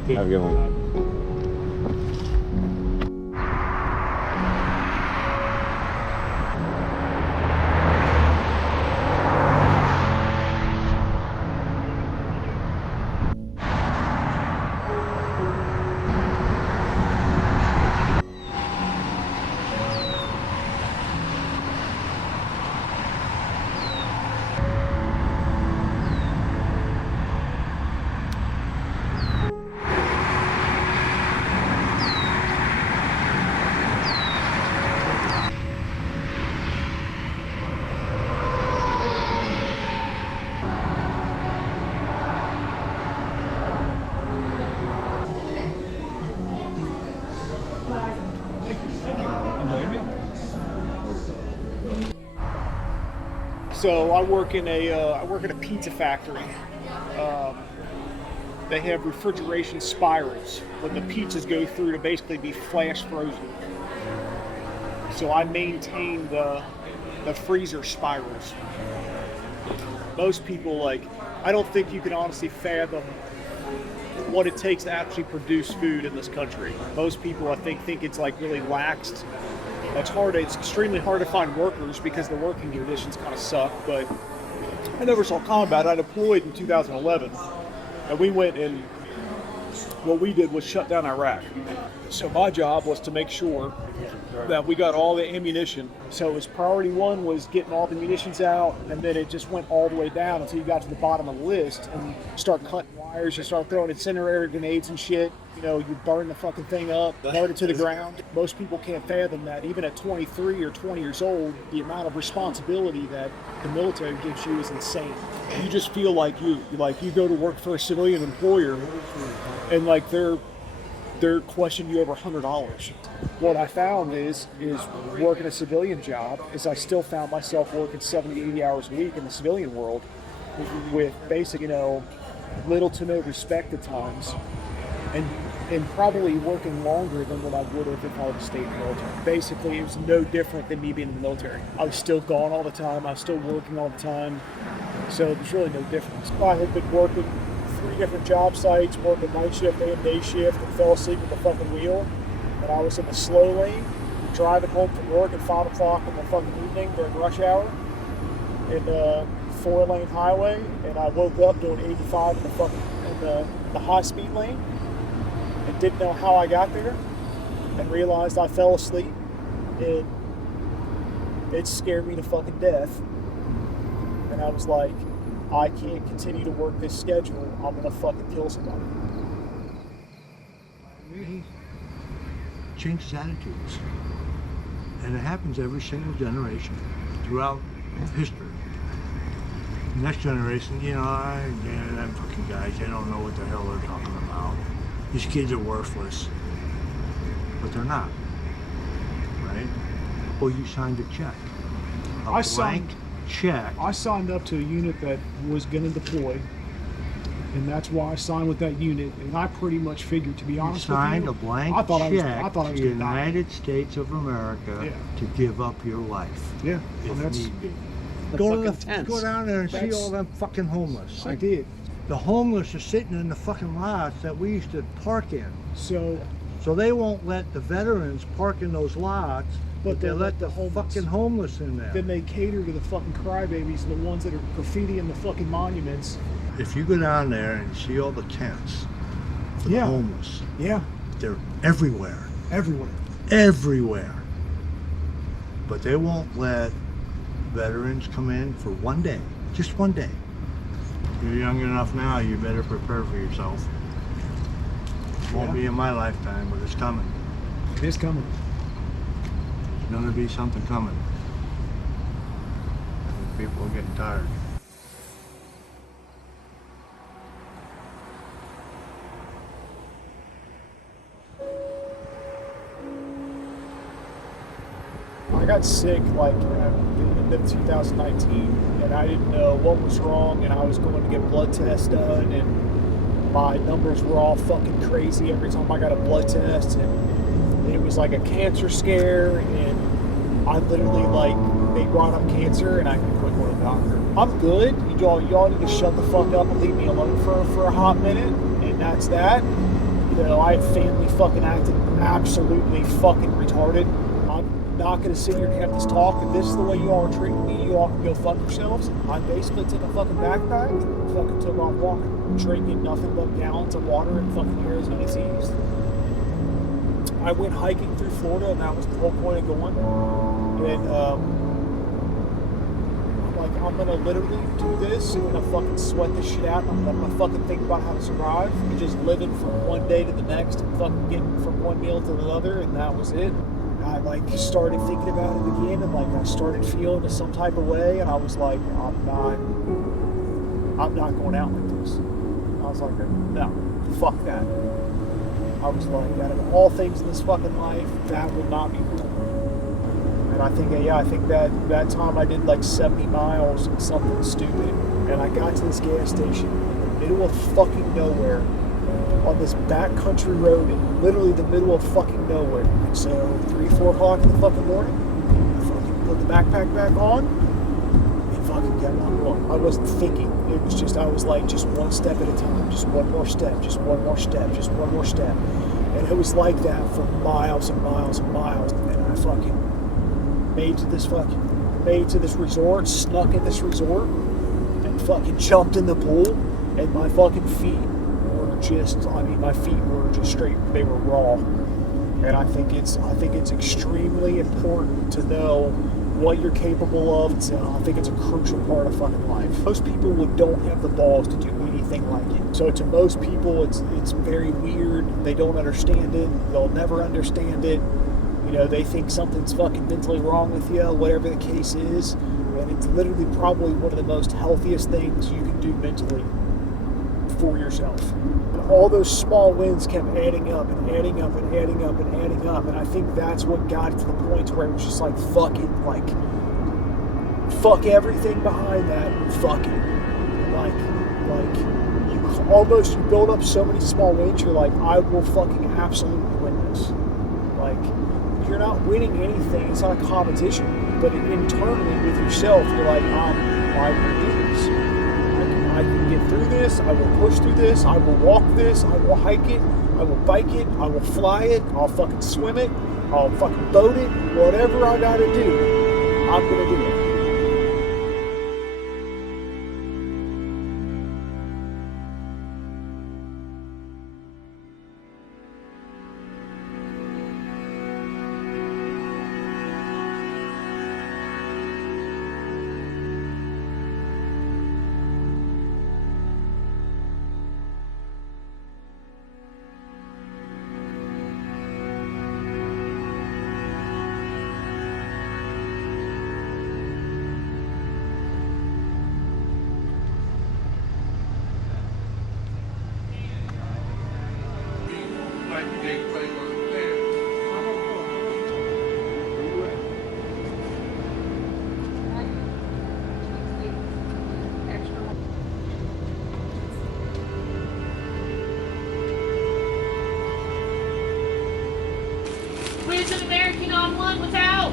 luck, dude. Have a good one. So I work in a pizza factory. They have refrigeration spirals when the pizzas go through to basically be flash frozen. So I maintain the freezer spirals. Most people I don't think you can honestly fathom what it takes to actually produce food in this country. Most people I think it's really laxed. It's extremely hard to find workers because the working conditions kind of suck, but I never saw combat. I deployed in 2011, and we went and what we did was shut down Iraq. So my job was to make sure that we got all the ammunition. So it was priority one was getting all the munitions out, and then it just went all the way down until you got to the bottom of the list and you start cutting wires, you start throwing incendiary grenades and shit. You burn the fucking thing up, burn it to the ground. Most people can't fathom that. Even at 23 or 20 years old, the amount of responsibility that the military gives you is insane. You just feel like you go to work for a civilian employer, and they're questioning you over $100. What I found is working a civilian job is I still found myself working 70, 80 hours a week in the civilian world with basic, little to no respect at times, and probably working longer than what I would have if I would have stayed in the military. Basically, it was no different than me being in the military. I was still gone all the time. I was still working all the time. So there's really no difference. I had been working 3 different job sites, working night shift and day shift, and fell asleep at the fucking wheel. And I was in the slow lane, driving home from work at 5 o'clock in the fucking evening during rush hour in the 4-lane highway, and I woke up doing 85 in the high-speed lane, and didn't know how I got there, and realized I fell asleep, and it scared me to fucking death. And I was like, I can't continue to work this schedule. I'm gonna fucking kill somebody. Really changes attitudes, and it happens every single generation throughout history. Next generation, them fucking guys, they don't know what the hell they're talking about. These kids are worthless, but they're not, right? Well, you signed a check, a blank check. I signed up to a unit that was going to deploy, and that's why I signed with that unit. And I pretty much figured, to be honest with you, signed a blank check to the United States of America to give up your life. Yeah, if that's need be. Go down there and see all them fucking homeless. I did. The homeless are sitting in the fucking lots that we used to park in. So they won't let the veterans park in those lots, but they let the fucking homeless in there. Then they cater to the fucking crybabies, the ones that are graffitiing the fucking monuments. If you go down there and see all the tents for the homeless, they're everywhere. Everywhere. But they won't let veterans come in for one day, just one day. You're young enough now, you better prepare for yourself. It won't be in my lifetime, but it's coming. It is coming. There's gonna be something coming. People are getting tired. I got sick at the end of 2019, and I didn't know what was wrong, and I was going to get blood tests done, and my numbers were all fucking crazy every time I got a blood test, and it was like a cancer scare, and I literally they brought up cancer, and I could quit going to the doctor. I'm good. Y'all need to shut the fuck up and leave me alone for a hot minute, and that's that. know, I had family fucking acting absolutely fucking retarded. I'm not gonna sit here and have this talk. If this is the way you all are treating me, you all can go fuck yourselves. I basically took a fucking backpack and fucking took off walking, drinking nothing but gallons of water and fucking Arizona seas. I went hiking through Florida, and that was the whole point of going. And I'm like, I'm gonna literally do this. I'm gonna fucking sweat this shit out. I'm gonna fucking think about how to survive and just living from one day to the next and fucking getting from one meal to another. And that was it. I like started thinking about it again, and like I started feeling some type of way, and I was like, I'm not going out like this. I was like, no, fuck that. I was like, out of all things in this fucking life, that would not be one. And I think, yeah, I think that time I did like 70 miles and something stupid, and I got to this gas station in the middle of fucking nowhere on this backcountry road in literally the middle of fucking nowhere. And so 3-4 o'clock in the fucking morning, I fucking put the backpack back on and fucking kept on going. I wasn't thinking. It was just, I was like, just one step at a time, just one more step, just one more step, just one more step. And it was like that for miles and miles and miles. And I fucking made to this resort, snuck in this resort, and fucking jumped in the pool, and my fucking feet were just, my feet were just straight, they were raw. And I think it's extremely important to know what you're capable of. So I think it's a crucial part of fucking life. Most people don't have the balls to do anything like it. So to most people, it's very weird. They don't understand it. They'll never understand it. You know, they think something's fucking mentally wrong with you, whatever the case is. And it's literally probably one of the most healthiest things you can do mentally for yourself. And all those small wins kept adding up and adding up and adding up and adding up. And I think that's what got it to the point where it was just like, fuck it. Like, fuck everything behind that and fuck it. Like you build up so many small wins, you're like, I will fucking absolutely win this. Like, you're not winning anything. It's not a competition. But internally with yourself, you're like, I will do this. I can get through this. I will push through this. I will walk this. I will hike it. I will bike it. I will fly it. I'll fucking swim it. I'll fucking boat it. Whatever I gotta do, I'm gonna do it. Where's an American on one without?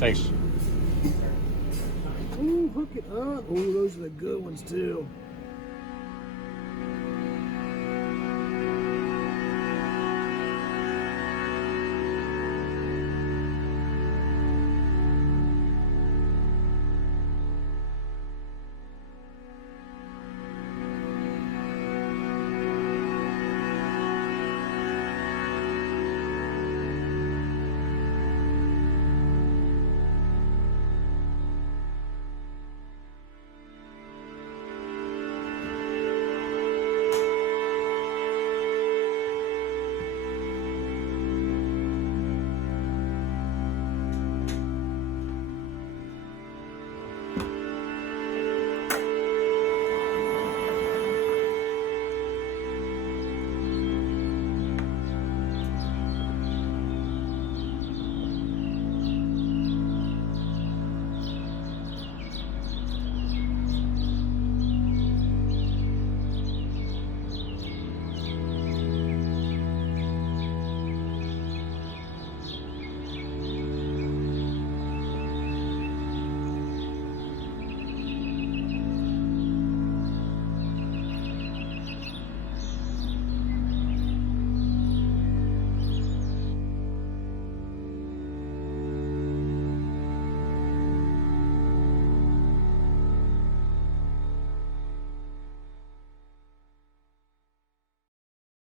Thanks. Ooh, hook it up. Ooh, those are the good ones too.